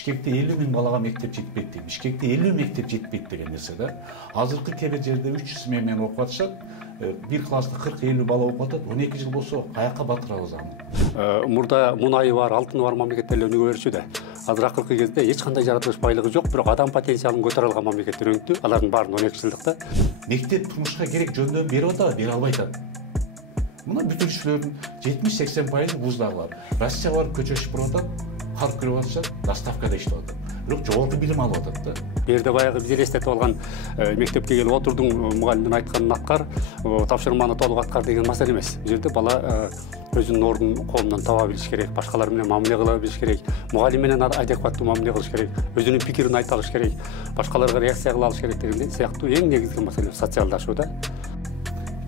Бишкекте 50.000 балага мектеп жетпейт дейм. Бишкекте 50 мектеп жетпейт деген нерсе да. Азыркы кээ бир жерде 300 менен окуп атышат. Bir класста 40-50 бала окуп атат. 12 жыл болсо каяка батырабыз аны? Мурда мунайы бар, алтыны бар мамлекеттер өнүгө беришүүдө. Азыр акыркы кезде эч кандай жаратылыш байлыгы жок, бирок адам потенциалын көтөрө алган мамлекеттер өнүктү. Алардын баарын 12 жылдыкта. Мектеп турмушка керек жөндөм берип атат, бере албай атат. Мына бүтүрүүчүлөрдүн 70-80% вуздагылар. Россия барып көчө чыпырып атат, кар көрүп атышат, доставкада иштеп атат. Бирок жогорку билим алып атат да. Берде баягы биз элестетип алган мектепке келип отурдуң, мугалимдин айтканын аткар, тапшырманы толук аткар деген маселе эмес. Бул жерде бала өзүнүн ордун коомдон таба билиш керек, башкалар менен мамиле кыла билиш керек, мугалим менен адекваттуу мамиле кылыш керек, өзүнүн пикирин айта алыш керек, башкаларга реакция кыла алыш керек деген сыяктуу эң негизги маселе социалдашуу да.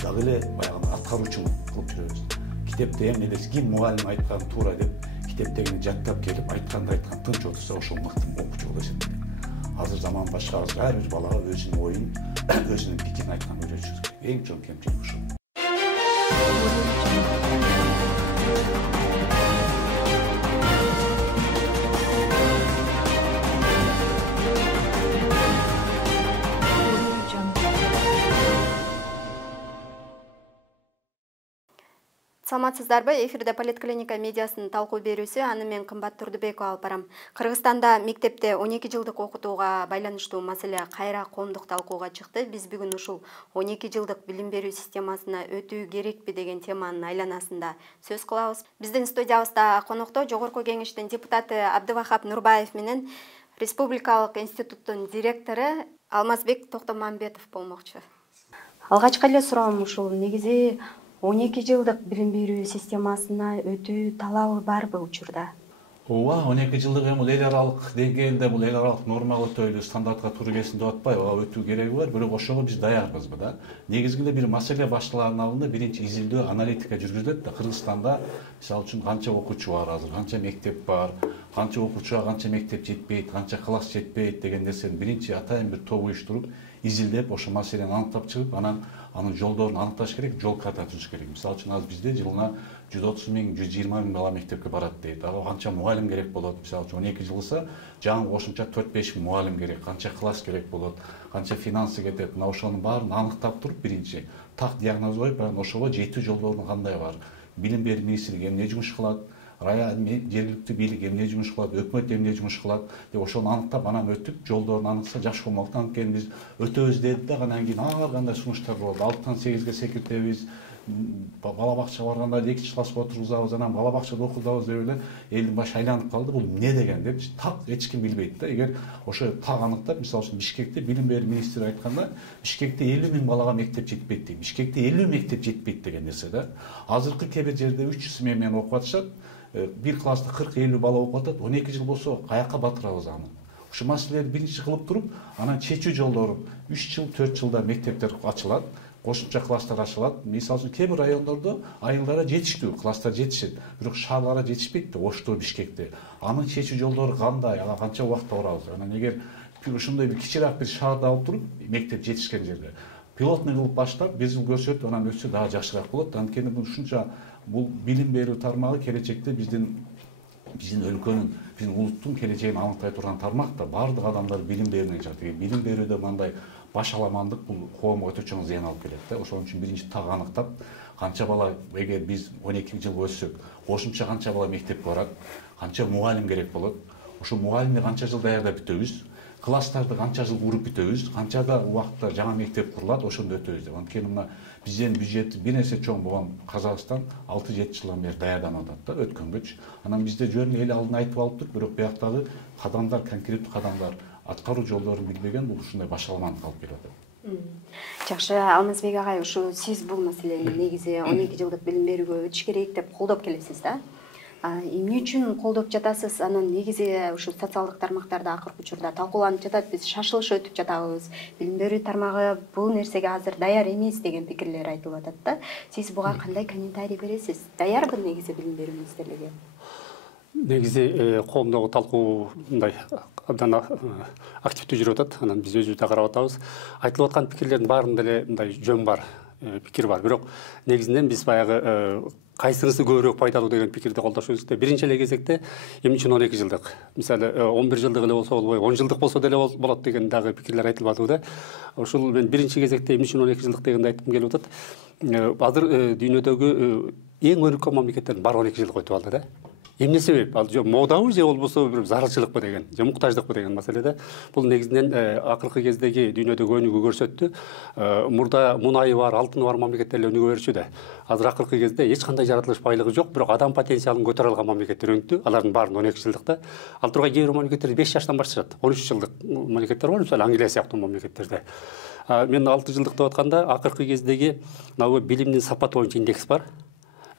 Дагы эле баягы аткаруучулук кылып жүрөбүз. Китепте эми эле ким мугалим айткан туура деп китептегини жаттап келип айтканды айткан тынч отурса ошол мыкты окуучу болот эсептейм. Азыр заман башка, азыр ар бир балага өзүнүн оюн, өзүнүн пикирин айтканды үйрөтүшүбүз керек. Эң чоң кемчилик ушул. Саламатсыздарбы? Эфирде Политклиника медиасынын талкуу берүүсү, аны мен Кымбат Турдубекова алып барам. Кыргызстанда мектепте 12 жылдык окутууга байланыштуу маселе кайра коомдук талкууга чыкты. Биз бүгүн ушул 12 жылдык билим берүү системасына өтүү керекпи деген теманын айланасында сөз кылабыз. Биздин студиябызда конокто Жогорку Кеңештин депутаты Абдывахап Нурбаев менен Республикалык институттун директору Алмазбек Токтомамбетов болмокчу. Алгачкы эле суроом ушул, негизи 12 жылдык билим берүү системасына өтүү талабы барбы учурда? Ооба, 12 жылдык эми эл аралык деңгээлде бул эл аралык нормага өтөйлүү стандартка туура келсин деп атпайбы, ага өтүү кереги бар, бирок ошого биз даярбызбы да. Негизги эле бир маселе башталганын алдында биринчи изилдөө аналитика жүргүзүлөт да. Кыргызстанда мисалы үчүн канча окуучу бар азыр, канча мектеп бар, канча окуучуга канча мектеп жетпейт, канча класс жетпейт деген нерсени биринчи атайын бир топ уюштуруп, изилдеп, ошол маселени аныктап чыгып, анын жолдорун аныкташ керек, жол карта түзүш керек. Мисалы үчүн азыр бизде жылына 130 миң, 120 миң бала мектепке барат дейт. Ага канча мугалим керек болот? Мисалы үчүн 12 жыл болсо, жаңы кошумча 4-5 миң мугалим керек, канча класс керек болот, канча финансы кетет. Мына ошонун баарын аныктап туруп, биринчи так диагноз коюп, анан ошого жетүү жолдору кандай бар? Билим берүү министрлиги эмне жумуш кылат? Жергиликтүү бийлик эмне жумуш кылат, өкмөт эмне жумуш кылат деп ошону аныктап, анан өтүп, жолдорун аныкса жакшы болмок. Анткени биз өтөбүз дедик да, анан кийин ар кандай сунуштар болду. 6-тан 8-ге секиртебиз, бала бакчага барганда 2 класска отургузабыз, анан бала бакчада окутабыз деп эле элдин башы айланып калды. Бул эмне деген деп так эч ким билбейт да. Эгер ошо так аныктап, мисалы үчүн Бишкекте билим берүү министри айтканда, Бишкекте 50 миң балага мектеп жетпейт дейм. Бишкекте 50 мектеп жетпейт деген нерсе да. Азыркы кээ бир жерде 300 менен окуп атышат. Bir класста 40-50 бала окуп атат, 12 жыл болсо каяка батырабыз аны? Ушу маселени биринчи кылып туруп, анан чечүү жолдору 3 жыл, 4 жылда мектептер ачылат, кошумча класстар ачылат. Мисалы үчүн кээ бир райондордо айылдара жетиштүү, класстар жетишет, бирок шаарларга жетишпейт да, Ошто, Бишкекте. Анын чечүү жолдору кандай? Ага канча убакытта барабыз? Анан эгер ушундай бир кичираак бир шаарда алып туруп, мектеп жетишкен жерде пилотный кылып баштап, 1 жыл көрсөтүп, анан өтсө дагы жакшыраак болот. Анткени бул ушунча бул билим берүү тармагы келечекте биздин өлкөнүн, биздин улуттун келечегин аныктай турган тармак да. Бардык адамдар билим берүүнү чакырат. Билим берүүдө мындай баш аламандык бул коомго өтө чоң зыян алып келет да. Ошон үчүн биринчи так аныктап, канча бала, эгер биз 12 жыл өссөк, кошумча канча бала мектепке барат, канча мугалим керек болот, ошол мугалимди канча жыл даярдап бүтөбүз, класстарды канча жыл куруп бүтөбүз, канчада убакытта жаңа мектеп курулат, ошондо өтөбүз деп. Анткени мына биздин бюджети бир нерсе чоң болгон Казакстан 6-7 жылдан бери даярданып атат да, өткөнгөчү. Анан бизде жөн эл алдына айтып алыптыр, бирок бияктагы кадамдар, конкреттүү кадамдар, аткаруу жолдорун билбеген, бул ушундай башаламандыкка алып келип атат. Жакшы, Алмазбек агай, ушу сиз бул маселени негизи 12 жылдык билим берүүгө өтүш керек деп колдоп келесиз да? Эмне үчүн колдоп жатасыз? Анан негизи ушу социалдык тармактарда акыркы учурда талкууланып жатат, биз шашылыш өтүп жатабыз. Билим берүү тармагы бул нерсеге азыр даяр эмес деген пикирлер айтылып атат да. Сиз буга кандай комментарий бересиз? Даярбы негизи билим берүү министрлиги? Негизи коомдогу талкуу мындай абдан активдүү жүрүп атат. Анан биз өзүбүз да карап атабыз. Айтылып аткан пикирлердин баарында эле мындай жөн бар, пикир бар. Бирок негизинен биз баягы кайсынысы көбүрөөк пайдалуу деген пикирди колдошубуз. Биринчи эле кезекте эмне үчүн 12 жылдык? Мисалы 11 жылдык эле болсо болбой, 10 жылдык болсо деле болот деген дагы пикирлер айтылбадыбы да. Ошол мен биринчи кезекте эмне үчүн 12 жылдык дегенди айткым келип атат. Азыр дүйнөдөгү эң өнүккөн мамлекеттердин баары 12 жылдык өтүп алды да. Эмне себеп? Ал же модабы же болбосо бир зарылчылыкпы деген, же муктаждыкпы деген маселеде. Бул негизинен акыркы кездеги дүйнөдөгү өнүгүү көрсөттү. Мурда мунайы бар, алтыны бар мамлекеттер өнүгө берчү. Азыр акыркы кезде эч кандай жаратылыш байлыгы жок, бирок адам потенциалын көтөрө алган мамлекеттер өнүктү. Алардын баарын 12 жылдыкта. Ал тургай кээ бир мамлекеттер 5 жаштан башташат. 13 жылдык мамлекеттер бар, мисалы Англия сыяктуу мамлекеттерде. Мен 6 жылдык деп атканда акыркы кездеги билимдин сапаты боюнча индекс бар.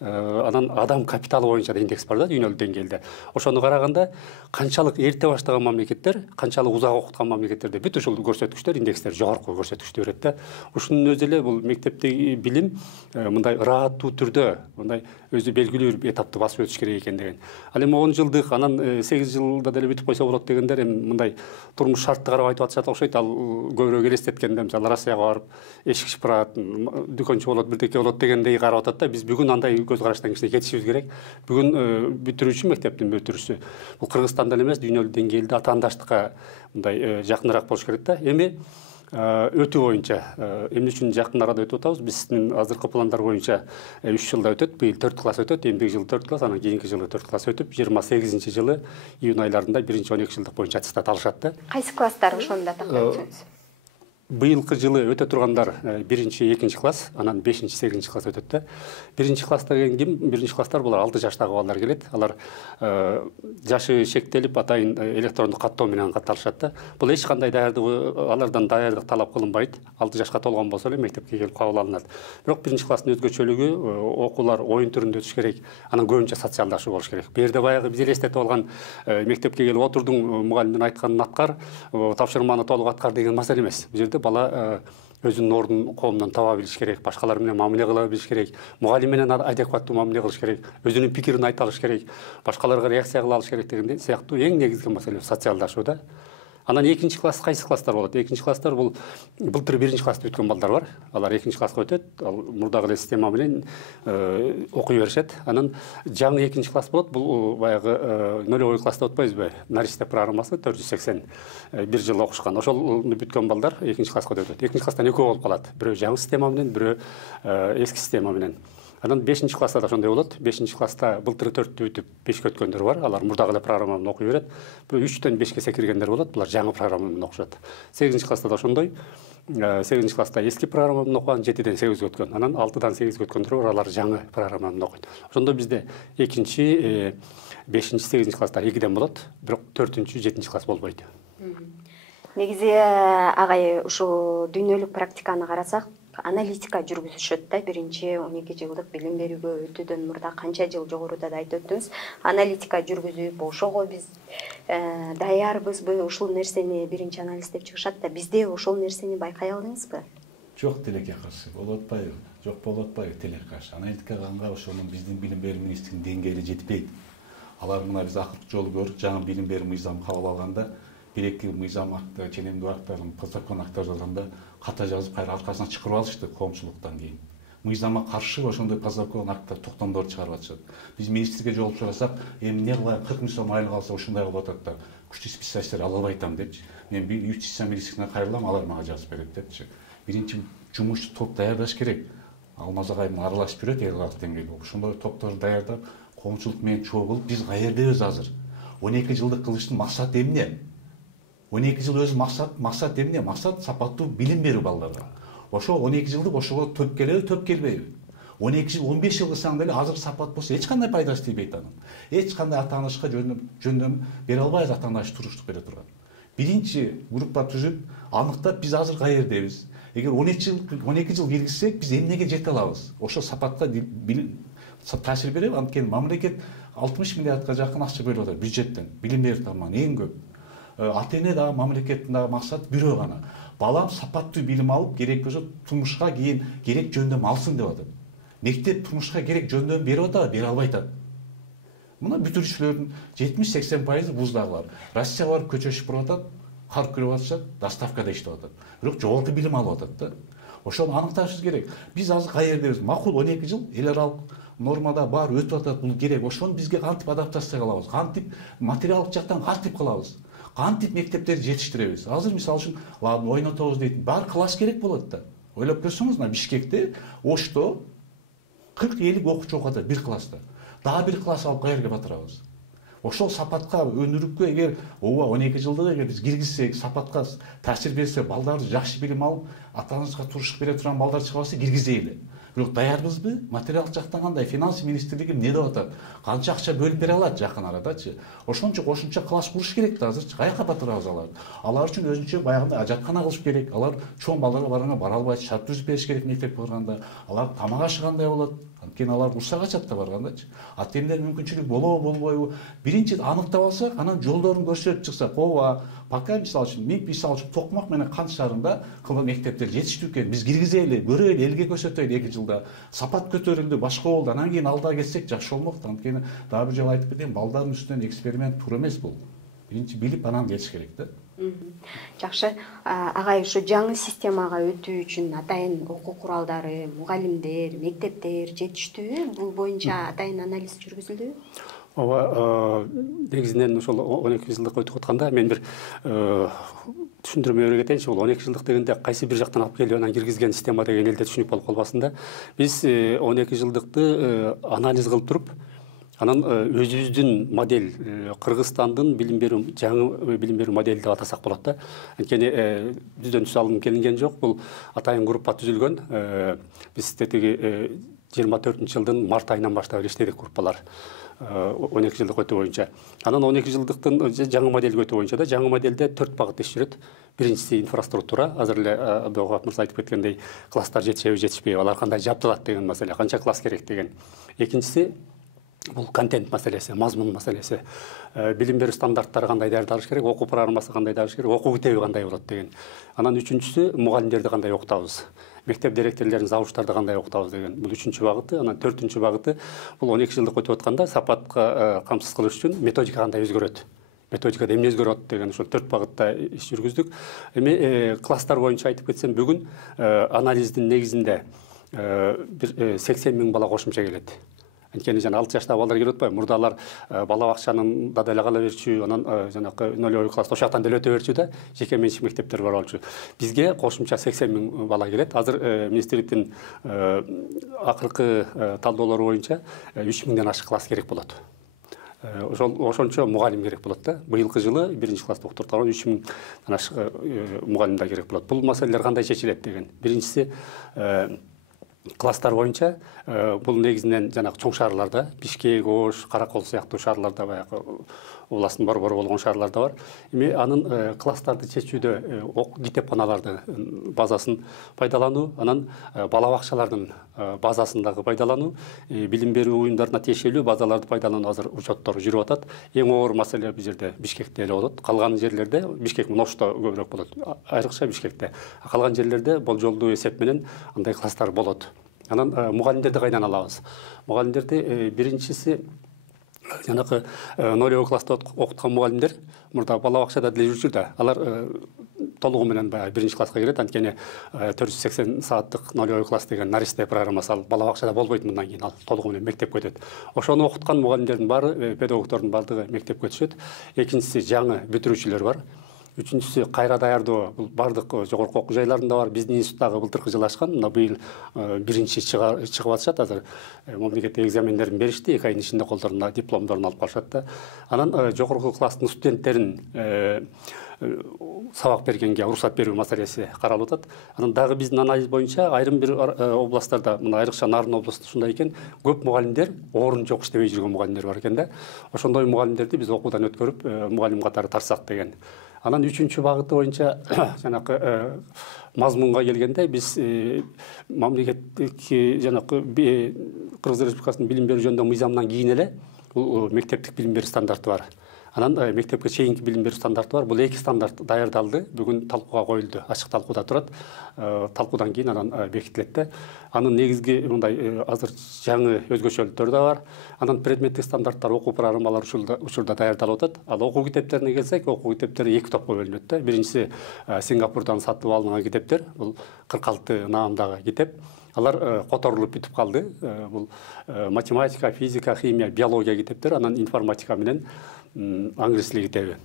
Анан адам капиталы боюнча да индекс бар да дүйнөлүк деңгээлде. Ошону караганда канчалык эрте баштаган мамлекеттер, канчалык узак окуткан мамлекеттерде бүт ушул көрсөткүчтөр, индекстер жогорку көрсөткүчтү берет да. Ушунун өзү эле бул мектептеги билим мындай ырааттуу түрдө, мындай өзү белгилүү бир этапты басып өтүш керек экен деген. Ал эми 10 жылдык, анан 8 жылда деле бүтүп койсо болот дегендер эми мындай турмуш шартты карап айтып атышат окшойт. Ал көбүрөөк элестеткенде мисалы Россияга барып эшик шыпырат, дүкөнчү болот, бирдеке болот дегендей карап атат да. Биз бүгүн андай көз караштан кичине кетишибиз керек. Бүгүн бүтүрүүчү мектептин бүтүрүүчүсү бул Кыргызстанда эле эмес, дүйнөлүк деңгээлде атаандаштыкка мындай жакыныраак болуш керек да. Эми өтүү боюнча эмне үчүн жакын арада өтүп атабыз? Биздин азыркы пландар боюнча 3 жылда өтөт. Быйыл 4 класс өтөт, эмдиги жылы 4 класс, анан кийинки жылы 4 класс өтүп, 28-жылы июнь айларында 1-12 жылдык боюнча аттестат алышат да. Кайсы класстар ошондо тактап Быйылкы жылы өтө тургандар 1-2 класс, анан 5-8 класс өтөт да. 1 класста келген ким? 1 класстар булар 6 жаштагы балдар келет. Алар жашы шектелип, атайын электрондук каттоо менен катталышат да. Бул эч кандай алардан даярдык талап кылынбайт. 6 жашка толгон болсо эле мектепке келип кабыл алынат. Бирок 1 класстын өзгөчөлүгү окуулар оюн түрүндө өтүш керек. Анан көбүнчө социалдашуу болуш керек. Бу жерде баягы биз элестетип алган мектепке келип отурдуң, мугалимдин айтканын аткар, тапшырманы толук аткар деген маселе эмес. Бу жерде бала өзүнүн ордун коомдон таба билиш керек, башкалар менен мамиле кыла билиш керек, мугалим менен адекваттуу мамиле кылыш керек, өзүнүн пикирин айта алыш керек, башкаларга реакция кыла алыш керек деген сыяктуу эң негизги маселе социалдашуу да. Анан 2 класс кайсы класстар болот? 2 класстар бул былтыр 1 классты бүткөн балдар бар. Алар 2 класска өтөт. Ал мурдагы эле система менен окуй беришет. Анан жаңы 2 класс болот. Бул баягы нулевой класста өтпөйбүзбү? Наристе программасы 480 1 жыл окушкан. Ошол бүткөн балдар 2 класска өтөт. 2 класстан экөө болуп калат. Бирөө жаңы система менен, бирөө эски система менен. Анан 5 класста да ошондой болот. 5 класста былтыр 4-тү бүтүп 5 өткөндөр бар. Алар мурдагы эле программа менен окуй берет. Бирөө 3-төн 5-ке секиргендер болот. Булар жаңы программа менен окушат. 8 класста да ошондой. 8 класста эски программа менен окуган, 7-ден 8-ге өткөн. Анан 6-дан 8-ге өткөндөр бар. Алар жаңы программа менен окуйт. Ошондо бизде 2-5, 8 класстар 2-ден болот. Бирок 4-7 класс болбойт. Негизи агай ушул дүйнөлүк практиканы карасак, аналитика жүргүзүшөт да. 1-12 жылдык билим берүүгө өтүүдөн мурда канча жыл жогоруда да айтып өттүңүз. Аналитика жүргүзүп, ошого биз даярбызбы? Ушул нерсени биринчи анализ деп чыгышат да. Бизде ошол нерсени байкай алдыңызбы? Жок, тилекке каршы. Болуп атпайбы? Жок, болуп атпайбы тилекке каршы. Аналитикага ошонун биздин билим берүү министрлигинин деңгээли жетпейт. Алар мына биз акыркы жолу көрдүк, жаңы билим берүү мыйзамын кабыл алганда 1-2 мыйзам акты, ченемдүү актарын, закон актар жазганда ката жазып, кайра аркасына чакырып алышты коомчулуктан кийин. Мыйзамга каршы ошондой закон акттар, токтомдорду чыгарып атышат. Биз министрге жолугуп сурасак, эмне кылайын, 40 000 сом айлык алса ушундай болуп атат да, күчтүү специалисттер алып айтам депчи. Мен 3 часа министрге кайрылам, алар мага жазып берет депчи. Биринчи жумушчу топ даярдаш керек. Алмаз агай менен аралашып жүрөт эл аралык деңгээлде. Ошондой топторду даярдап, коомчулук менен чогулуп, биз каердебиз азыр? 12 жылдык кылыштын максаты эмне? 12 жыл өзү максат эмне? Максат сапаттуу билим берүү балдарга. Ошо 12 жылдык ошого төп келеби, төп келбейби? 12 жыл, 15 жыл кылсаң деле азыр сапат болсо эч кандай пайдасы тийбейт анын. Эч кандай ата-анашка жөндөм бере албайбыз, ата-анаш туруштук бере турган. Биринчи группа түзүп, аныктап биз азыр каердебиз. Эгер 12 жыл киргизсек, биз эмнеге жете алабыз? Ошо сапатка таасир береби? Анткени мамлекет 60 миллиардга жакын акча бөлүп атат бюджеттен, билим берүү тармагынан эң көп. Ата-эне дагы мамлекеттин дагы максаты бирөө гана. Балам сапаттуу билим алып, керек болсо турмушка кийин керек жөндөм алсын деп атат. Мектеп турмушка керек жөндөм берип атабы? Бере албай атат. Мына бүтүрүүчүлөрдүн 70-80% вуздагылар. Россияга барып көчө шыпырып атат, кар күрөп атышат, доставкада иштеп атат. Бирок жогорку билим алып атат да. Ошону аныкташыбыз керек. Биз азыр каердебиз? Макул 12 жыл эл аралык нормада бар өтүп атат, бул керек. Ошону бизге кантип адаптация кылабыз, кантип материалдык жактан кантип кылабыз, кантип мектептерди жетиштиребиз. Азыр мисалы үчүн ладно ойнотобуз дейт, бар класс керек болот да. Ойлоп көрсөңүз, мына Бишкекте Ошто 40-50 окуучу окуп атат бир класста. Дагы бир класс алып каерге батырабыз? Ошол сапатка, өнүрүккө эгер ооба 12 жылдык эгер биз киргизсек, сапатка таасир берсе, балдарды жакшы билим алып, ата-анасына турушуп бере турган балдар чыгабызса киргизели. Бирок даярбызбы? Материалдык жактан кандай? Финансы министрлиги эмне деп атат? Канча акча бөлүп бере алат жакын арадачы? Ошончо кошумча класс куруш керек да азырчы. Каяка батырабыз аларды? Алар үчүн өзүнчө баягындай ажаткана кылыш керек. Алар чоң балдарга барганга бара албайт, шарт түзүп бериш керек мектепке барганда. Алар тамак ашы кандай болот? Анткени алар урса качат да баргандачы. Ата энелер мүмкүнчүлүк болобу, болбойбу? Биринчи аныктап алсак, анан жолдорун көрсөтүп чыксак, ооба, пока мисалы үчүн мен мисалы үчүн Токмак менен Кант шаарында кылган мектептер жетиштүү экен. Биз киргизели, көрөлү, элге көрсөтөлү 2 жылда. Сапат көтөрүлдү, башка болду. Анан кийин алдыга кетсек жакшы болмок. Анткени дагы бир жолу айтып кетейин, балдардын үстүнөн эксперимент туура эмес бул. Биринчи билип анан келиш керек да. Жакшы, агай ушу жаңы системага өтүү үчүн атайын окуу куралдары, мугалимдер, мектептер жетиштүүбү? Бул боюнча атайын анализ жүргүзүлдүбү? Ооба, негизинен ошол 12 жылдык өтүп атканда мен бир түшүндүрмө бере кетейинчи. Бул 12 жылдык дегенде кайсы бир жактан алып келип анан киргизген система деген элде түшүнүк болуп калбасын да. Биз 12 жылдыкты анализ кылып туруп, анан өзүбүздүн модель, Кыргызстандын билим берүү жаңы билим берүү модели деп атасак болот да. Анткени бизден түз алынып келинген жок, бул атайын группа түзүлгөн. Биз тетиги 24-жылдын март айынан баштап иштедик группалар. 12 жылдык өтүү боюнча. Анан 12 жылдыктын жаңы моделге өтүү боюнча да, жаңы модельде 4 багыт иш жүрөт. Биринчиси инфраструктура. Азыр эле Абдыгат мырза айтып кеткендей, класстар жетишеби, жетишпейби, алар кандай жабдылат деген маселе, канча класс керек деген. Экинчиси бул контент маселеси, мазмун маселеси. Билим берүү стандарттары кандай даярдалыш керек, окуу программасы кандай даярдалыш керек, окуу китеби кандай болот деген. Анан үчүнчүсү мугалимдерди кандай окутабыз, мектеп директорлорун, завучтарды кандай окутабыз деген. Бул үчүнчү багыты. Анан төртүнчү багыты бул 12 жылдык өтүп атканда сапатка камсыз кылыш үчүн методика кандай өзгөрөт. Методикада эмне өзгөрөт деген ошол 4 багытта иш жүргүздүк. Эми класстар боюнча айтып кетсем, бүгүн анализдин негизинде бир 80 000 бала кошумча келет. Анткени жана 6 жаштагы балдар келип атпайбы? Мурда алар бала бакчанын да деле кала берчү, анан жанакы 0 класс ошол жактан деле өтө берчү да, жеке менчик мектептер бар болчу. Бизге кошумча 80 000 бала келет. Азыр министрликтин акыркы талдоолору боюнча 3 000ден ашык класс керек болот. Ошончо мугалим керек болот да. Быйылкы жылы 1-чи класста окутуптар 3 000дан ашык мугалим да керек болот. Бул маселелер кандай чечилет деген. Биринчиси класстар боюнча бул негизинен жанагы чоң шаарларда, Бишкек, Ош, Каракол сыяктуу шаарларда, баягы областтын борбору болгон шаарларда бар. Эми анын класстарды чечүүдө китепканалардын базасын пайдалануу, анан бала бакчалардын базасын дагы пайдалануу, билим берүү уюмдарына тиешелүү базаларды пайдалануу азыр учеттор жүрүп атат. Эң оор маселе бул жерде Бишкекте эле болот. Калган жерлерде, Бишкек менен Ошто көбүрөөк болот, айрыкча Бишкекте. Калган жерлерде болжолдуу эсеп менен андай класстар болот. Анан мугалимдерди кайдан алабыз? Мугалимдерди биринчиси жанакы 0 класста окуткан мугалимдер мурда бала бакчада деле жүрчү да. Алар толугу менен баягы 1-чи класска кирет. Анткени 480 сааттык 0 класс деген наристе программасы ал бала бакчада болбойт, мындан кийин ал толугу менен мектепке өтөт. Ошону окуткан мугалимдердин баары, педагогдордун баардыгы мектепке өтүшөт. Экинчиси жаңы бүтүрүүчүлөр бар. Үчүнчүсү кайра даярдоо. Бул бардык жогорку окуу жайларында бар. Биздин институттагы былтыркы жылы ачкан. Мына быйыл биринчи чыгып атышат. Азыр мамлекеттик экзамендерин беришти. 2 айдын ичинде колдоруна дипломдорун алып калышат да. Анан жогорку класстын студенттерин сабак бергенге уруксат берүү маселеси каралып атат. Анан дагы биздин анализ боюнча айрым бир областтарда, мына айрыкча Нарын областында ушундай экен, көп мугалимдер орун жок иштебей жүргөн мугалимдер бар экен да. Ошондой мугалимдерди биз окуудан өткөрүп, мугалим катары тартсак деген. Анан үчүнчү багыты боюнча жанакы мазмунга келгенде биз мамлекеттик жанакы Кыргыз Республикасынын билим берүү жөнүндө мыйзамынан кийин эле бул мектептик билим берүү стандарты бар. Анан мектепке чейинки билим берүү стандарты бар. Бул 2 стандарт даярдалды. Бүгүн талкууга коюлду. Ачык талкууда турат. Талкуудан кийин анан бекитилет да. Анын негизги мындай азыр жаңы өзгөчөлүктөр да бар. Анан предметтик стандарттар, окуу программалары учурда даярдалып атат. Ал окуу китептерине келсек, окуу китептери 2 топко бөлүнөт да. Биринчиси Сингапурдан сатып алынган китептер. Бул 46 наамдагы китеп. Алар которулуп бүтүп калды. Бул математика, физика, химия, биология китептер, анан информатика менен англис тили китеби.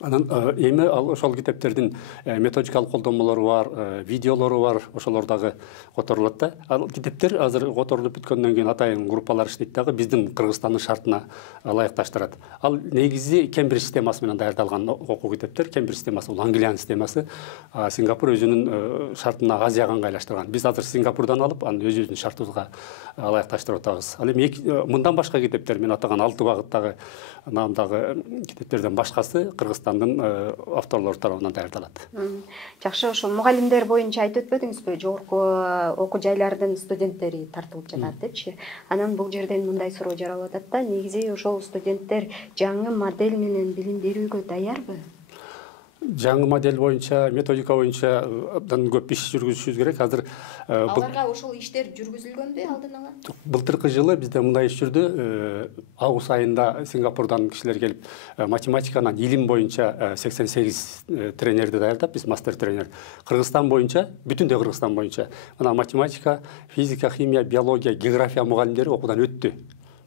Анан эми ошол китептердин методикалык колдонмолору бар, видеолору бар, ошолор дагы которулат да. Ал китептер азыр которулуп бүткөндөн кийин атайын группалар иштейт дагы биздин Кыргызстандын шартына ылайыкташтырат. Ал негизи Кембридж системасы менен даярдалган окуу китептер. Кембридж системасы бул Англиянын системасы. Сингапур өзүнүн шартына Азияга ыңгайлаштырган. Биз азыр Сингапурдан алып, аны өзүбүздүн шартыбызга ылайыкташтырып атабыз. Ал эми мындан башка китептер, мен атаган 6 багыттагы намдагы китептерден башкасы Кыргызстандын авторлору тарабынан даярдалат. Жакшы, ошол мугалимдер боюнча айтып өтпөдүңүзбү? Жогорку окуу жайлардын студенттери тартылып жатат депчи. Анан бул жерден мындай суроо жаралып атат да, негизи ошол студенттер жаңы модель менен билим берүүгө даярбы? Жаңы модель боюнча, методика боюнча абдан көп иш жүргүзүшүбүз керек. Азыр аларга ошол иштер жүргүзүлгөнбү алдын ала? Былтыркы жылы бизде мындай иш жүрдү. Август айында Сингапурдан кишилер келип, математиканан илим боюнча 88 тренерди даярдап, биз мастер тренер. Кыргызстан боюнча, бүтүндөй Кыргызстан боюнча мына математика, физика, химия, биология, география мугалимдери окуудан өттү.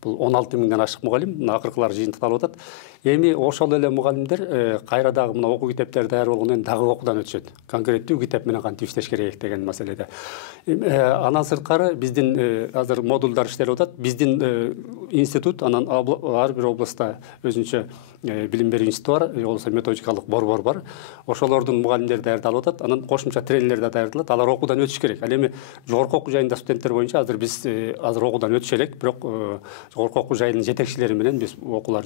Бул 16 миңден ашык мугалим, мына акыркылары жыйынтыкталып атат. Эми ошол эле мугалимдер кайра дагы мына окуу китептери даяр болгондон кийин дагы окуудан өтүшөт. Конкреттүү китеп менен кантип иштеш керек деген маселеде. Анан сырткары биздин азыр модулдар иштелип атат. Биздин институт, анан ар бир областта өзүнчө билим берүү институту бар, болбосо методикалык борбор бар. Ошолордун мугалимдери даярдалып атат. Анан кошумча тренерлер да даярдалат. Алар окуудан өтүш керек. Ал эми жогорку окуу жайында студенттер боюнча азыр биз азыр окуудан өтүшө элек, бирок жогорку окуу жайынын жетекчилери менен биз окуулар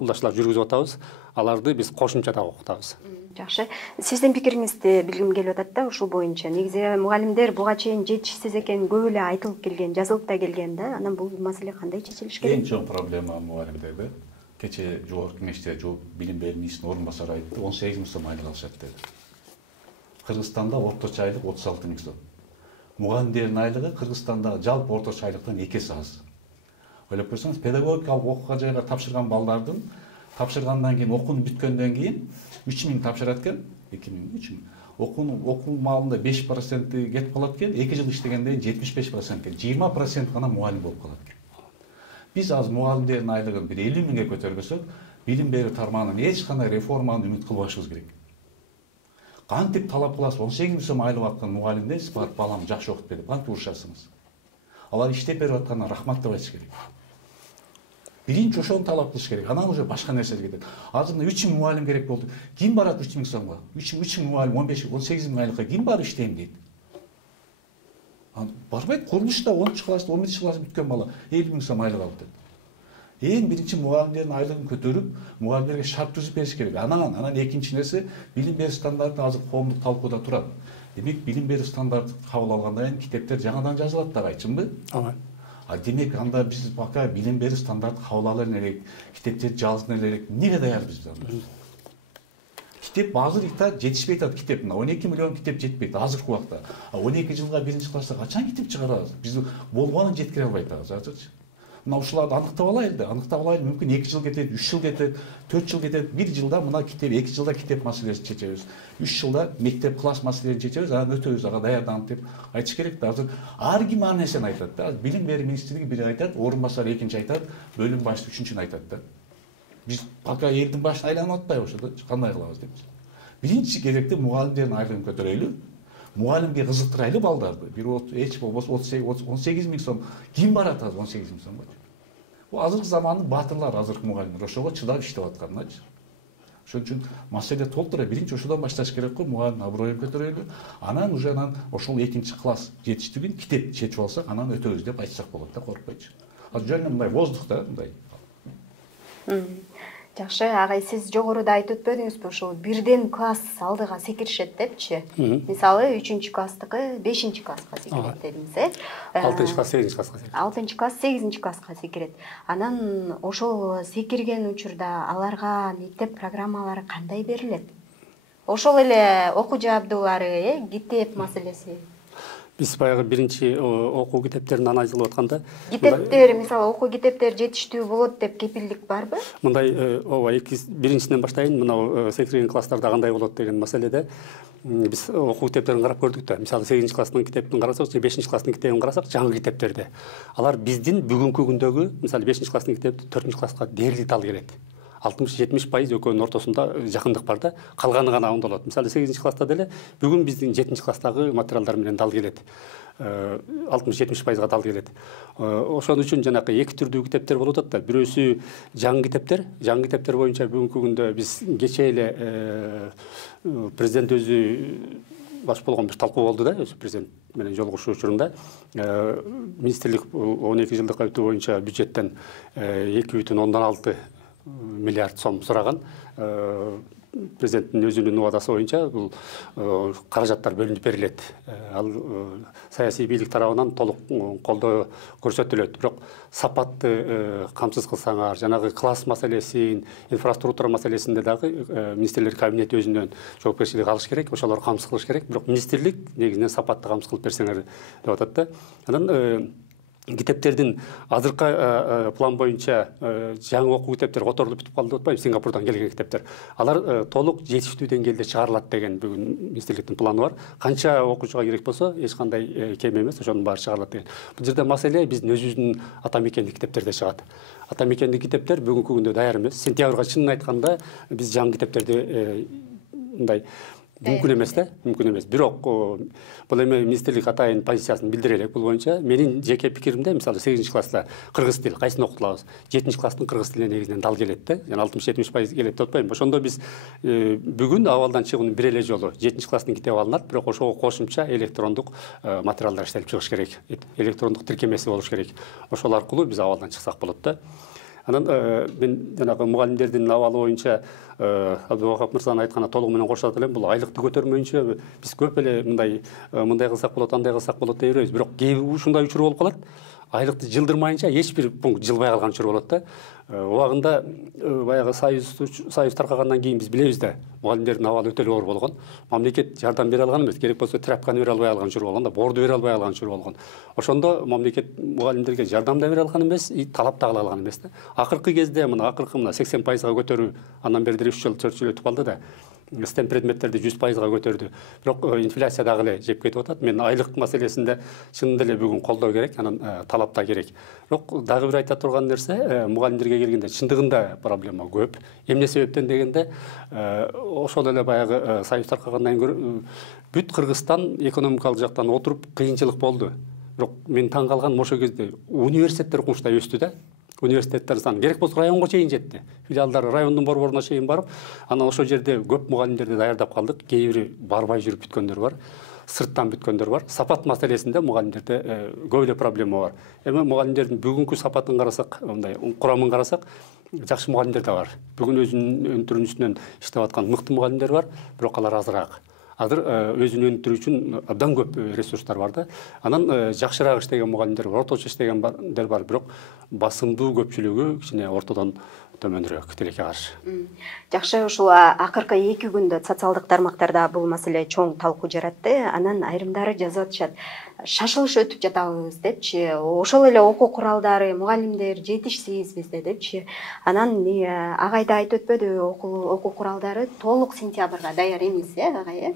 макулдашуулар жүргүзүп атабыз. Аларды биз кошумча да окутабыз. Жакшы. Сиздин пикириңизди билгим келип атат да ушул боюнча. Негизи мугалимдер буга чейин жетишсиз экен, көп эле айтылып келген, жазылып да келген да. Анан бул маселе кандай чечилиш керек? Эң чоң проблема мугалимдерде. Кече жогорку кеңеште билим берүү министринин орун басары айтты, 18 миң сом айлык алышат деди. Кыргызстанда орточо айлык 36 миң сом. Мугалимдердин айлыгы Кыргызстандагы жалпы орточо айлыктан 2 эсе аз. Ойлоп көрсөңүз, педагогикалык окууга жайга тапшырган балдардын тапшыргандан кийин окууну бүткөндөн кийин 3 миң тапшырат экен, 2 миң, 3 миң. Окуу маалында 5% кетип калат экен, 2 жыл иштегенден 75% экен, 20% гана мугалим болуп калат экен. Биз азыр мугалимдердин айлыгын бир 50 миңге көтөрбөсөк, билим берүү тармагынан эч кандай реформаны үмүт кылбашыбыз керек. Кантип талап кыласыз, 18 миң сом айлык аткан мугалимден сиз барып балам жакшы окутуп бер деп кантип урушасыңыз? Алар иштеп берип атканына рахмат деп айтыш керек. Биринчи ошону талап кылыш керек. Анан уже башка нерселер кетет. Азыр 3 миң мугалим керек болду. Ким барат 3 миң сомго? 3 миң мугалим 15-18 миң айлыкка ким барып иштейм дейт? Барбайт, курулушта 10 класста, 11 класс бүткөн бала 50 миң сом айлык алып дейт. Эң биринчи мугалимдердин айлыгын көтөрүп, мугалимдерге шарт түзүп бериш керек. Анан экинчи нерсе, билим берүү стандарты азыр коомдук талкууда турат. Демек, билим берүү стандарты кабыл алгандан кийин китептер жаңадан жазылат да, айтчымбы? Ооба. Демек, анда биз пока билим берүү стандарты кабыл ала элек, китептер жазылсын элек, эмнеге даярбыз анда? Китеп азыр жетишпей атат китеп. 12 миллион китеп жетпейт азыркы убакта. 12 жылга биринчи класста качан китеп чыгарабыз? Биз болгонун жеткире албай атабыз азырчы. Мына ушуларды аныктап алайлы, мүмкүн 2 жыл кетет, 3 жыл кетет, 4 жыл кетет, 1 жылда мына китеп, 2 жылда китеп маселесин чечебиз. 3 жылда мектеп класс маселесин чечебиз, анан өтөбүз, ага даярданып деп айтыш керек да. Азыр ар ким ар нерсени айтат да. Билим берүү министрлиги бири айтат, орун басары экинчи айтат, бөлүм башчысы үчүнчүнү айтат да. Биз пока элдин башын айланып атпайбы ошодо, кандай кылабыз дейбиз. Биринчи керекте мугалимдердин айлыгын көтөрөйлү. Мугалимге кызыктырайлы балдарды. Бир эч болбосо 18 миң сом ким барат азыр 18 миң сомго? Бул азыркы замандын баатырлары, азыркы мугалимдер ошого чыдап иштеп атканычы. Ошон үчүн маселе толтура биринчи ошодон башташ керек го, мугалимдин аброюн көтөрөйлү. Анан уже ошол экинчи класс жетиштигин китеп чечип алсак, анан өтөбүз деп айтсак болот да, коркпойчу. Азыр жөн мындай воздухта мындай. Жакшы, агай, сиз жогоруда айтып өтпөдүңүзбү, ошол бирден класс алдыга секиришет депчи? Мисалы, 3-чү класстыкы 5-чи класска секирет дедиңиз, 6-чы класс 8-чи класска секирет. 6-чы класс 8-чи класска секирет. Анан ошол секирген учурда аларга мектеп программалары кандай берилет? Ошол эле окуу жабдуулары, китеп маселеси. Биз баягы биринчи окуу китептерин анализдеп атканда китептер, мисалы окуу китептер жетиштүү болот деп кепилдик барбы? Мындай ооба биринчисинен баштайын, мына секирген класстарда кандай болот деген маселеде биз окуу китептерин карап көрдүк да. Мисалы 8 класстын китебин карасак, же 5 класстын китебин карасак, жаңы китептерде. Алар биздин бүгүнкү күндөгү, мисалы 5 класстын китеби 4 класска дээрлик тал келет. 60-70% экөөнүн ортосунда жакындык бар да. Калганы гана оңдолот. Мисалы 8 класста деле бүгүн биздин 7 класстагы материалдар менен дал келет. 60-70%га дал келет. Ошон үчүн жанакы эки түрдүү китептер болуп атат да. Бирөөсү жаңы китептер боюнча бүгүнкү күндө биз кечээ эле президент өзү баш болгон бир талкуу болду да, өзү президент менен жолугушуу учурунда министрлик 12 жылдык өтүү боюнча бюджеттен 2,6 миллиард сом сураган. Президенттин өзүнүн убадасы боюнча бул каражаттар бөлүнүп берилет. Ал саясий бийлик тарабынан толук колдоо көрсөтүлөт. Бирок сапатты камсыз кылсаңар, жанагы класс маселесин, инфраструктура маселесинде дагы министрлер кабинети өзүнөн жоопкерчилик алыш керек, ошолор камсыз кылыш керек. Бирок министрлик негизинен сапатты камсыз кылып берсеңер деп атат да. Анан китептердин азыркы план боюнча жаңы окуу китептер которулуп бүтүп калды деп атпайбы, Сингапурдан келген китептер. Алар толук жетиштүү деңгээлде чыгарылат деген бүгүн министрликтин планы бар. Канча окуучуга керек болсо, эч кандай кем эмес, ошонун баары чыгарылат деген. Бул жерде маселе биздин өзүбүздүн ата мекендик китептерде чыгат. Ата мекендик китептер бүгүнкү күндө даяр эмес. Сентябрга чынын айтканда биз жаңы китептерди мындай мүмкүн эмес да, мүмкүн эмес. Бирок бул эме министрлик атайын позициясын билдире элек. Бул боюнча менин жеке пикиримде, мисалы 8 класста кыргыз тил кайсын окутулабыз? 7 класстын кыргыз тилине негизинен дал келет да. Жана 60-70% келет деп атпайбы. Ошондо биз бүгүн абалдан чыгуунун бир эле жолу 7 класстын китеби алынат, бирок ошого кошумча электрондук материалдар иштелип чыгыш керек. Электрондук тиркемеси болуш керек. Ошол аркылуу биз абалдан чыксак болот да. Анан мен жанагы мугалимдердин абалы боюнча Абдубакап мырзанын айтканына толугу менен кошулат элем. Бул айлыкты көтөрмөйүнчө биз көп эле мындай кылсак болот, андай кылсак болот дей беребиз. Бирок кээ бир ушундай учур болуп калат. Айлыкты жылдырмайынча эч бир пункт жылбай калган учур болот да. Убагында баягы союз таркагандан кийин биз билебиз да, мугалимдердин абалы өтө эле оор болгон. Мамлекет жардам бере алган эмес, керек болсо тряпканы бере албай алган учур болгон да, боорду бере албай алган учур болгон. Ошондо мамлекет мугалимдерге жардам да бере алган эмес, талап да кыла алган эмес да. Акыркы кезде мына 80%га көтөрүү, андан бери 3 жыл 4 жыл өтүп калды да. STEM предметтерди 100%га көтөрдү. Бирок инфляция дагы эле жеп кетип атат. Мен айлык маселесинде чынында эле бүгүн колдоо керек, анан талап да керек. Бирок дагы бир айта турган нерсе, мугалимдерге келгенде чындыгында проблема көп. Эмне себептен дегенде, ошол эле баягы союз таркагандан кийин бүт Кыргызстан экономикалык жактан отуруп кыйынчылык болду. Бирок мен таң калганым ошол кезде университеттер укмуштай өстү да. Университеттер саны керек болсо районго чейин жетти. Филиалдар райондун борборуна чейин барып, анан ошол жерде көп мугалимдерди даярдап калдык. Кээ бири барбай жүрүп бүткөндөр бар, сырттан бүткөндөр бар. Сапат маселесинде мугалимдерде көп эле проблема бар. Эми мугалимдердин бүгүнкү сапатын карасак, мындай курамын карасак, жакшы мугалимдер да бар. Бүгүн өзүнүн өнтүрүүсүнөн иштеп аткан мыкты мугалимдер бар, бирок алар азыраак. Азыр өзүн өнүктүрүү үчүн абдан көп ресурстар бар да. Анан жакшыраак иштеген мугалимдер бар, орточо иштегендер бар, бирок басымдуу көпчүлүгү кичине ортодон төмөнүрөөк, тилекке каршы. Жакшы, ушул акыркы 2 күндө социалдык тармактарда бул маселе чоң талкуу жаратты. Анан айрымдары жазып атышат, шашылыш өтүп жатабыз депчи, ошол эле окуу куралдары, мугалимдер жетишсиз бизде депчи. Анан агайда айтып өтпөдү, окуу куралдары толук сентябрга даяр эмес, агай,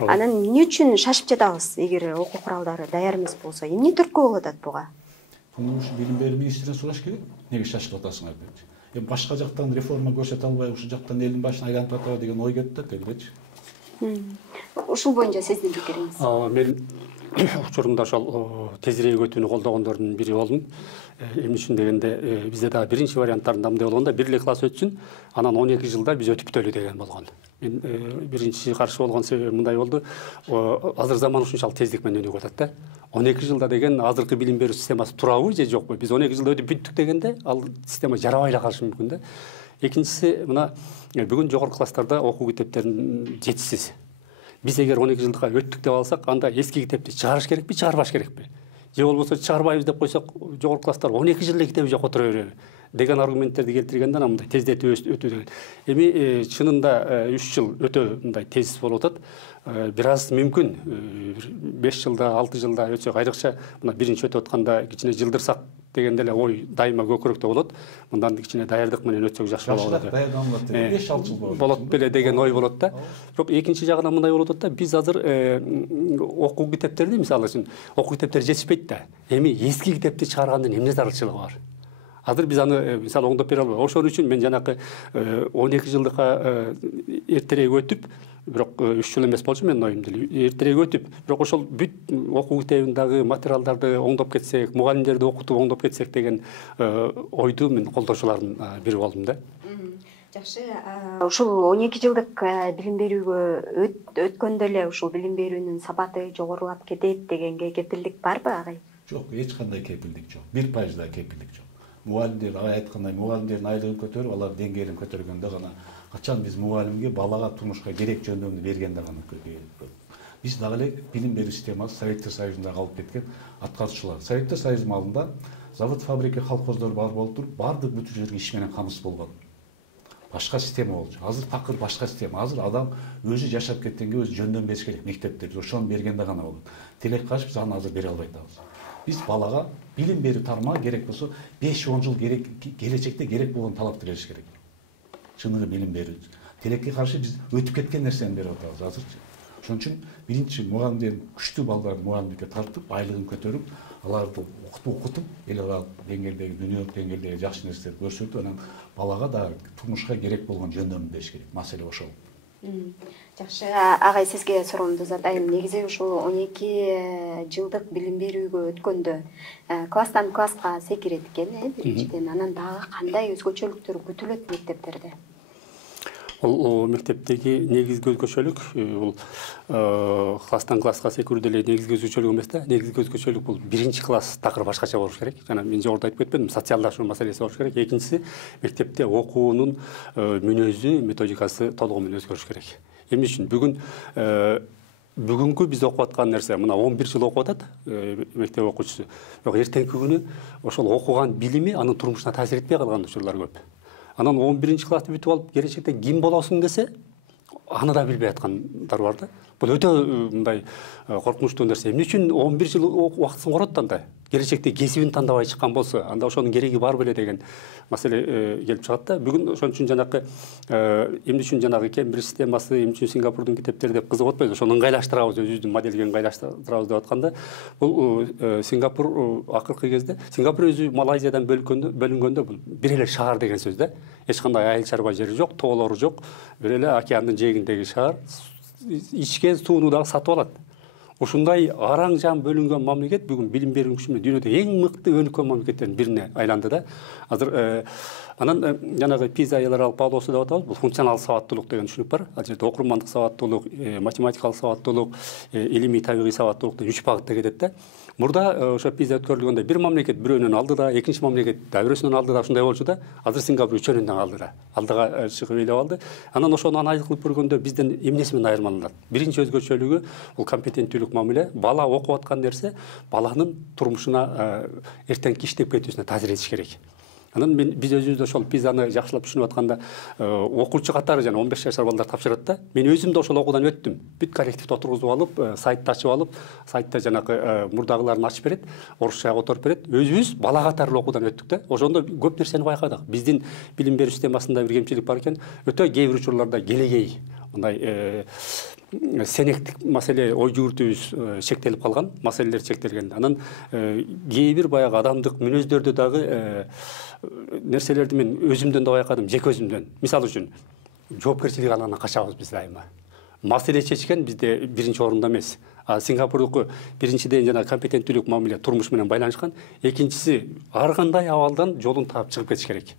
Анан эмне үчүн шашып жатабыз, эгер окуу куралдары даяр эмес болсо? Эмне түрткү болуп атат буга? Буну ушу билим берүү министринен сураш керек. Неге шашылып атасыңар депчи. Башка жактан реформа көрсөтө албай, ушул жактан элдин башына айланып атабы деген ой келип атат элбечи. Ушул боюнча сиздин пикириңиз? Мен учурунда ошол тезирээк өтүүнү колдогондордун бири болдум. Эмне үчүн дегенде, бизде дагы биринчи варианттарында мындай болгондо, бир эле класс өтсүн, анан 12 жылда биз өтүп бүтөлү деген болгон. Мен биринчи каршы болгон себебим мындай болду. Азыр заман ушунчалык тездик менен өнүгүп атат да. 12 жылда деген азыркы билим берүү системасы турабы же жокпу? Биз 12 жылда өтүп бүттүк дегенде, ал система жарабай эле калышы мүмкүн да. Экинчиси, мына бүгүн жогорку класстарда окуу китептерин жетишсиз. Биз эгер 12 жылдыкка өттүк деп алсак, анда эски китепти чыгарыш керекпи, чыгарбаш керекпи? Же болбосо чыгарбайбыз деп койсок, жогорку класстар 12 жыл эле китеби жок отура береби деген аргументтерди келтиргенде анан мындай тездетип өтүү деген. Эми чынында 3 жыл өтө мындай тез болуп атат. Бир аз мүмкүн 5 жылда, 6 жылда өтсөк, айрыкча мына биринчи өтүп атканда кичине жылдырсак дегенде эле ой дайыма көкүрөктө болот. Мындан кичине даярдык менен өтсөк жакшы болот. Даярданат 5-6 жыл болот беле деген ой болот да. Бирок экинчи жагынан мындай болуп атат да, биз азыр окуу китептерди мисалы үчүн окуу китептери жетишпейт да. Эми эски китепти чыгаргандын эмне зарылчылыгы бар? Азыр биз аны мисалы оңдоп бере албайбыз. Ошон үчүн мен жанакы 12 жылдыкка эртерээк өтүп, бирок 3 жыл эмес болчу менин оюм деле. Эртерээк өтүп, бирок ошол бүт окуу китебиндагы материалдарды оңдоп кетсек, мугалимдерди окутуп оңдоп кетсек деген ойду мен колдоочулардын бири болдум да. Жакшы, ушул 12 жылдык билим берүүгө өткөндө эле ушул билим берүүнүн сапаты жогорулап кетет дегенге кепилдик барбы агай? Жок, эч кандай кепилдик жок. 1% да кепилдик жок. Мугалимдер айткандай мугалимдердин айлыгын көтөрүп, алар деңгээлин көтөргөндө гана качан биз мугалимге балага турмушка керек жөндөмдү бергенде гана көбөйөт. Биз дагы эле билим берүү системасы Советтер Союзунда калып кеткен аткаруучулар. Советтер Союзунун алдында завод, фабрика, колхоздор бар болуп туруп, бардык бүтүн жерге иш менен камсыз болгон. Башка система болчу. Азыр такыр башка система. Азыр адам өзү жашап кеткенге өзү жөндөм бериш керек мектептерде. Ошону бергенде гана болот. Телек каш биз аны азыр бере албай атабыз. Биз балага билим берүү тармагы керек болсо 5-10 жыл керек, келечекте керек болгон талапты бериш керек. Чыныгы билим берүү. Телекке каршы биз өтүп кеткен нерсени берип атабыз азырчы. Ошон үчүн биринчи мугалимдер күчтүү балдарды мугалимдикке тартып, айлыгын көтөрүп, аларды окутуп, эл аралык деңгээлдеги, дүйнөлүк деңгээлдеги жакшы нерселерди көрсөтүп, анан балага да турмушка керек болгон жөндөмдү бериш керек. Маселе ошол. Жакшы, агай сизге суроомду задайм. Негизи ушул 12 жылдык билим берүүгө өткөндө класстан класска секирет экен, биринчиден. Анан дагы кандай өзгөчөлүктөр күтүлөт мектептерде? Ол мектептеги негизги өзгөчөлүк бул класстан класска секирүү деле негизги өзгөчөлүк эмес да. Негизги өзгөчөлүк бул биринчи класс такыр башкача болуш керек. Жана мен жогоруда айтып кетпедим, социалдашуу маселеси болуш керек. Экинчиси, мектепте окуунун мүнөзү, методикасы толугу менен өзгөрүш керек. Эмне үчүн бүгүнкү биз окуп аткан нерсе, мына 11 жыл окуп атат мектеп окуучусу. Бирок эртеңки күнү ошол окуган билими анын турмушуна таасир этпей калган учурлар көп. Анан 11 классты бүтүп алып, келечекте ким болосуң десе, аны да билбей аткандар бар да. Бул өтө мындай коркунучтуу нерсе. Эмне үчүн 11 жыл убактысын коротот анда? Келечекте кесибин тандабай чыккан болсо, анда ошонун кереги бар беле деген маселе келип чыгат да. Бүгүн ошон үчүн жанакы эмне үчүн жанагы Кембридж системасы, эмне үчүн Сингапурдун китептери деп кызыгып атпайбыз. Ошону ыңгайлаштырабыз, өзүбүздүн моделге ыңгайлаштырабыз деп атканда, бул Сингапур акыркы кезде Сингапур өзү Малайзиядан бөлүнгөндө бул бир эле шаар деген сөз да. Эч кандай айыл чарба жери жок, тоолору жок, бир эле океандын жээгиндеги шаар. Ичкен сууну дагы сатып алат. Ушундай араң жан бөлүнгөн мамлекет бүгүн билим берүү күчү менен дүйнөдө эң мыкты өнүккөн мамлекеттердин бирине айланды да. Азыр анан жанагы PISA эл аралык баалоосу деп атабыз. Бул функционал сабаттуулук деген түшүнүк бар. Ал жерде окурмандык сабаттуулук, математикалык сабаттуулук, илимий табигый сабаттуулук деп 3 багытта кетет да. Мурда ошо PISA өткөрүлгөндө бир мамлекет бирөөнөн алдыда, экинчи мамлекет да бирөөсүнөн алдыда ушундай болчу да. Азыр Сингапур үчөөнүн алдыда. Алдыга чыгып ыйлап алды. Анан ошону анализ кылып көргөндө бизден эмнеси менен айырмаланат? Биринчи өзгөчөлүгү бул компетенттүүлүк мамиле. Бала окуп аткан нерсе баланын турмушуна эртеңки иштеп кетүүсүнө таасир этиш керек. Анан биз өзүбүз ошол PISA-ны жакшылап түшүнүп атканда окуучу катары жана 15 жашар балдар тапшырат да. Мен өзүм да ошол окуудан өттүм. Бүт коллективди отургузуп алып, сайтты ачып алып, сайтта жанакы мурдагыларын ачып берет, орусча которуп берет. Өзүбүз бала катары окуудан өттүк да. Ошондо көп нерсени байкадык. Биздин билим берүү системасында бир кемчилик бар экен. Өтө кээ бир учурларда келегей, мындай сенектик маселе ой жүгүртүүбүз чектелип калган, маселелер чектелген. Анан кээ бир баягы адамдык мүнөздөрдү дагы нерселерди мен өзүмдөн да байкадым, жеке өзүмдөн. Мисалы үчүн, жоопкерчилик алгандан качабыз биз дайыма. Маселе чечкен бизде биринчи орунда эмес. Сингапурдуку биринчиден жана компетенттүүлүк мамиле турмуш менен байланышкан, экинчиси ар кандай абалдан жолун таап чыгып кетиш керек.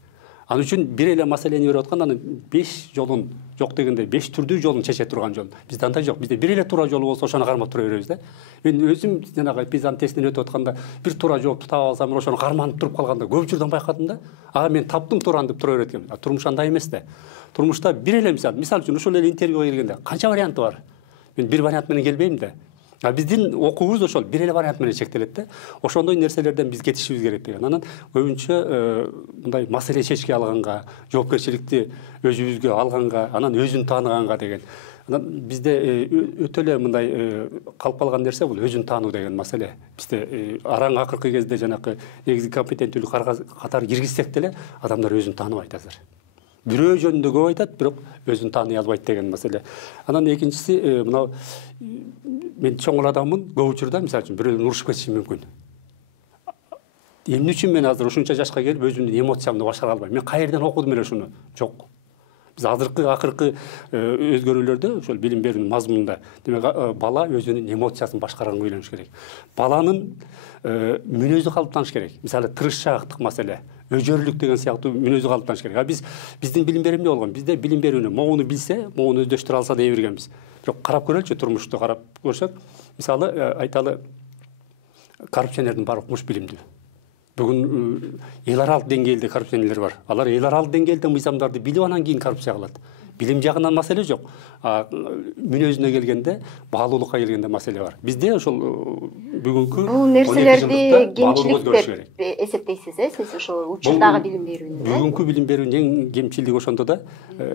Ал үчүн бир эле маселени берип атканда анын 5 жолун жок дегенде 5 түрдүү жолун чече турган жол. Бизде андай жок. Бизде бир эле туура жол болсо ошону кармап тура беребиз да. Мен өзүм жанагы PISA тестинен өтүп атканда бир туура жоопту таап алсам, ошону карманып туруп калганда көп учурдан байкадым да. Мен таптым туураны деп тура берет экен. Турмуш андай эмес да. Турмушта бир эле мисал үчүн ушул эле интервьюга келгенде канча варианты бар. Мен бир вариант менен келбейм да. Биздин окуубуз ошол бир эле вариант менен чектелет да. Ошондой нерселерден биз кетишибиз керек деген. Анан көбүнчө мындай маселе чечке алганга, жоопкерчиликти өзүбүзгө алганга, анан өзүн тааныганга деген. Анан бизде өтө эле мындай калып калган нерсе бул өзүн таануу деген маселе. Бизде араң акыркы кезде жанакы негизги компетенттүүлүк катары киргизсек деле адамдар өзүн тааныбайт азыр. Бирөө жөнүндө көп айтат, бирок өзүн тааный албайт деген маселе. Анан экинчиси мына мен чоң адаммын, көп учурда мисалы үчүн бирөөнү урушуп кетишим мүмкүн. Эмне үчүн мен азыр ушунча жашка келип өзүмдүн эмоциямды башкара албайм? Мен каерден окудум эле ушуну? Жок. Биз акыркы өзгөрүүлөрдө ошол билим берүүнүн мазмунунда демек бала өзүнүн эмоциясын башкарганга үйрөнүш керек. Баланын мүнөзү калыптаныш керек. Мисалы тырышчаактык маселе, өжөрлүк деген сыяктуу мүнөзү калыптаныш керек. Биздин билим берүү эмне болгон? Бизде билим берүүнү могуну билсе, могуну өздөштүрө алса дей бергенбиз. Бирок карап көрөлүчү, турмушту карап көрсөк, мисалы айталы коррупционердин баары укмуш билимдүү. Бүгүн эл аралык деңгээлде коррупционерлер бар. Алар эл аралык деңгээлде мыйзамдарды билип анан кийин коррупция кылат. Билим жагынан маселе жок. Мүнөзүнө келгенде, баалуулукка келгенде маселе бар. Бизде ошол бүгүнкү бул нерселерди кемчилик деп эсептейсиз, сиз ошол учурдагы билим берүүнү? Бүгүнкү билим берүүнүн эң кемчилиги ошондо да.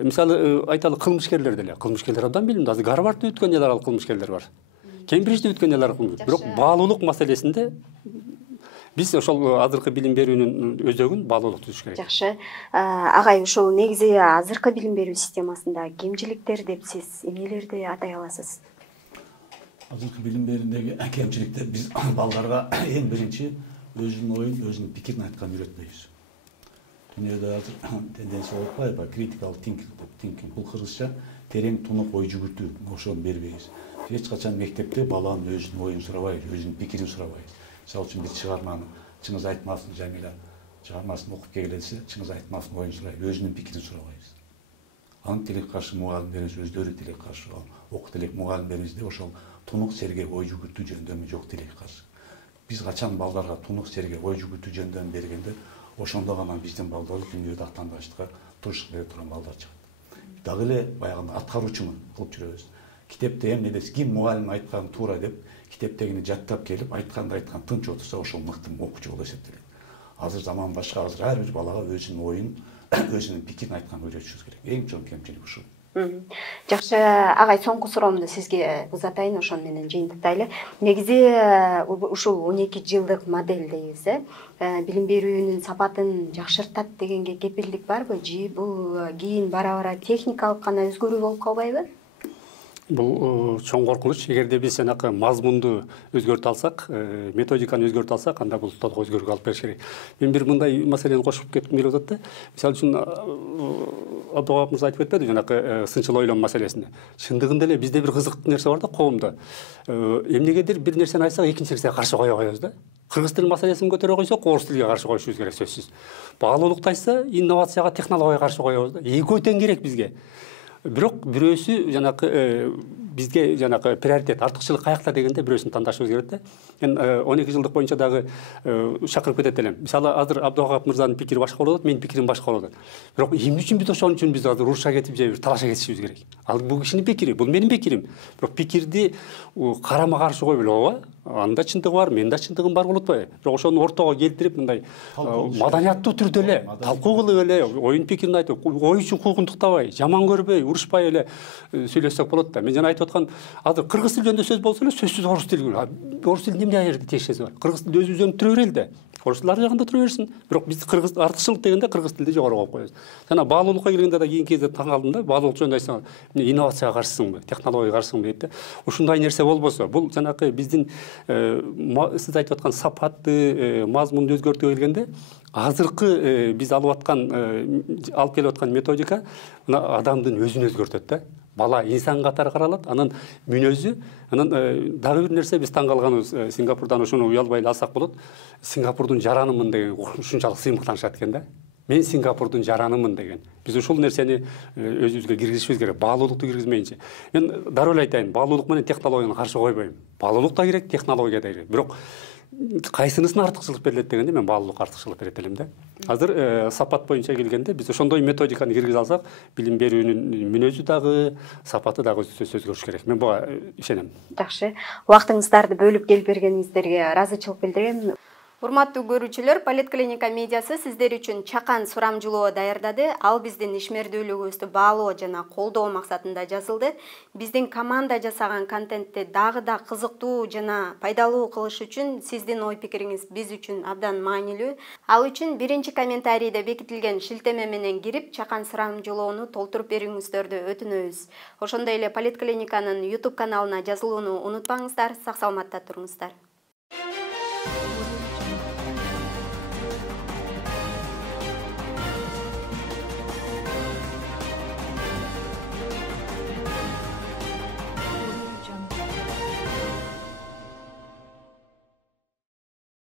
Мисалы айталы кылмышкерлер деле. Кылмышкерлер абдан билимдүү. Азыр Гарвардты бүткөн эл аралык кылмышкерлер бар. Кембриджди бүткөн эл аралык кылмышкерлер. Бирок баалуулук маселесинде биз ошол азыркы билим берүүнүн өзөгүн баалуулукту түзүш керек. Жакшы. Агай, ошол негизи азыркы билим берүү системасында кемчиликтер деп сиз эмнелерди атай аласыз? Азыркы билим берүүндөгү кемчиликтер биз балдарга эң биринчи өзүнүн оюн, өзүнүн пикирин айтканды үйрөтпөйбүз. Дүйнөдө азыр тенденция болуп калбайбы? Critical thinking. Бул кыргызча терең тунук ой жүгүртүү, ошону бербейбиз. Эч качан мектепте баланын өзүнүн оюн сурабайбыз, өзүнүн пикирин сурабайбыз. Мисалы үчүн биз чыгарманы Чыңгыз Айтматовдун Жамиля чыгармасын окуп келгенде Чыңгыз Айтматовдун оюн сурайбыз, өзүнүн пикирин сурабайбыз. Анын тилекке каршы мугалимдерибиз өздөрү тилекке каршы, окуп элек мугалимдерибизде ошол тунук сергек ой жүгүртүү жөндөмү жок тилекке каршы. Биз качан балдарга тунук сергек ой жүгүртүү жөндөмү бергенде, ошондо гана биздин балдар дүйнөдө аттандаштыкка турушуп бере турган балдар чыгат. Дагы эле баягы аткаруучумун кылып жүрөбүз. Китепте эмне десе, ким мугалим айткан туура деп китептегини жаттап келип айткан тынч отурса ошол мыкты окуучу болуп эсептелет. Азыр заман башка, азыр ар бир балага өзүнүн оюн, өзүнүн пикирин айтканды үйрөтүшүбүз керек. Эң чоң кемчилик ушул. Жакшы, агай, соңку суроомду сизге узатайын, ошону менен жыйынтыктайлы. Негизи ушул 12 жылдык модель дейбиз, билим берүүнүн сапатын жакшыртат дегенге кепилдик барбы же бул кийин бара-бара техникалык гана өзгөрүү болуп калбайбы? Бул чоң коркунуч. Эгерде биз жанакы мазмунду өзгөртө алсак, методиканы өзгөртө алсак, анда бул толук өзгөрүүгө алып бериш керек. Мен бир мындай маселени кошуп кетким келип атат да. Мисалы үчүн Абдугап мырза айтып кетпеди жанакы сынчыл ойлоо маселесинде. Чындыгында эле бизде бир кызыктуу нерсе бар да коомдо. Эмнегедир бир нерсени айтсак, экинчи нерсеге каршы кое коебуз да. Кыргыз тил маселесин көтөрө койсок, орус тилге каршы коюшубуз керек сөзсүз. Баалуулукту айтса, инновацияга, технологияга каршы коебуз да. Экөө тең керек бизге. Бирок бирөөсү жанакы бизге жанакы приоритет, артыкчылык каякта дегенде бирөөсүн тандашыбыз керек да. Мен 12 жылдык боюнча дагы чакырып кетет элем. Мисалы азыр Абдугап мырзанын пикири башка болот, менин пикирим башка болот. Бирок эмне үчүн биз ошон үчүн биз азыр уруша кетип же бир талаша кетишибиз керек? Ал бул кишинин пикири, бул менин пикирим. Бирок пикирди карама каршы коюп эле ооба, анда чындыгы бар, менин да чындыгым бар болуп атпайбы? Бирок ошону ортого келтирип мындай маданияттуу түрдө эле талкуу кылып эле оюн пикирин айтып, ой үчүн куугунтуктабай, жаман көрбөй, урушпай эле сүйлөшсөк болот да. Мен жана айтып аткан азыр кыргыз тил жөнүндө сөз болсо эле сөзсүз орус тил. Орус тилин эмне жерде тиешеси бар? Кыргыз тилде өзүбүздөн түрө берели да. Орус тил ар жагында тура берсин. Бирок биз кыргыз артыкчылык дегенде кыргыз тилди жогору коюп коебуз. Жана баалуулукка келгенде да кийинки кезде таң калдым да. Баалуулук жөнүндө айтсаң, инновацияга каршысыңбы, технологияга каршысыңбы дейт да. Ушундай нерсе болбосо, бул жанакы биздин сиз айтып аткан сапатты, мазмунду өзгөртүүгө келгенде, азыркы биз алып келип аткан методика адамдын өзүн өзгөртөт да. Бала инсан катары каралат, анан мүнөзү, анан дагы бир нерсе биз таң калганыбыз, Сингапурдан ошону уялбай эле алсак болот. Сингапурдун жаранымын деген ушунчалык сыймыктанышат экен да. Мен Сингапурдун жаранымын деген. Биз ушул нерсени өзүбүзгө киргизишибиз керек, баалуулукту киргизмейинчи. Мен дароо эле айтайын, баалуулук менен технологияны каршы койбойм. Баалуулук да керек, технология да керек. Бирок кайсынысына артыкчылык берилет дегенде мен баалуулукка артыкчылык берет элем да. Азыр сапат боюнча келгенде биз ошондой методиканы киргизе алсак, билим берүүнүн мүнөзү дагы, сапаты дагы өзгөрүш керек. Мен буга ишенем. Жакшы. Убактыңыздарды бөлүп келип бергениңиздерге ыраазычылык билдирем. Урматтуу көрүүчүлөр, Политклиника медиасы сиздер үчүн чакан сурамжылоо даярдады. Ал биздин ишмердүүлүгүбүздү баалоо жана колдоо максатында жазылды. Биздин команда жасаган контентти дагы да кызыктуу жана пайдалуу кылыш үчүн сиздин ой пикириңиз биз үчүн абдан маанилүү. Ал үчүн биринчи комментарийде бекитилген шилтеме менен кирип, чакан сурамжылоону толтуруп берүүңүздөрдү өтүнөбүз. Ошондой эле Политклиниканын YouTube каналына жазылууну унутпаңыздар. Сак саламатта туруңуздар.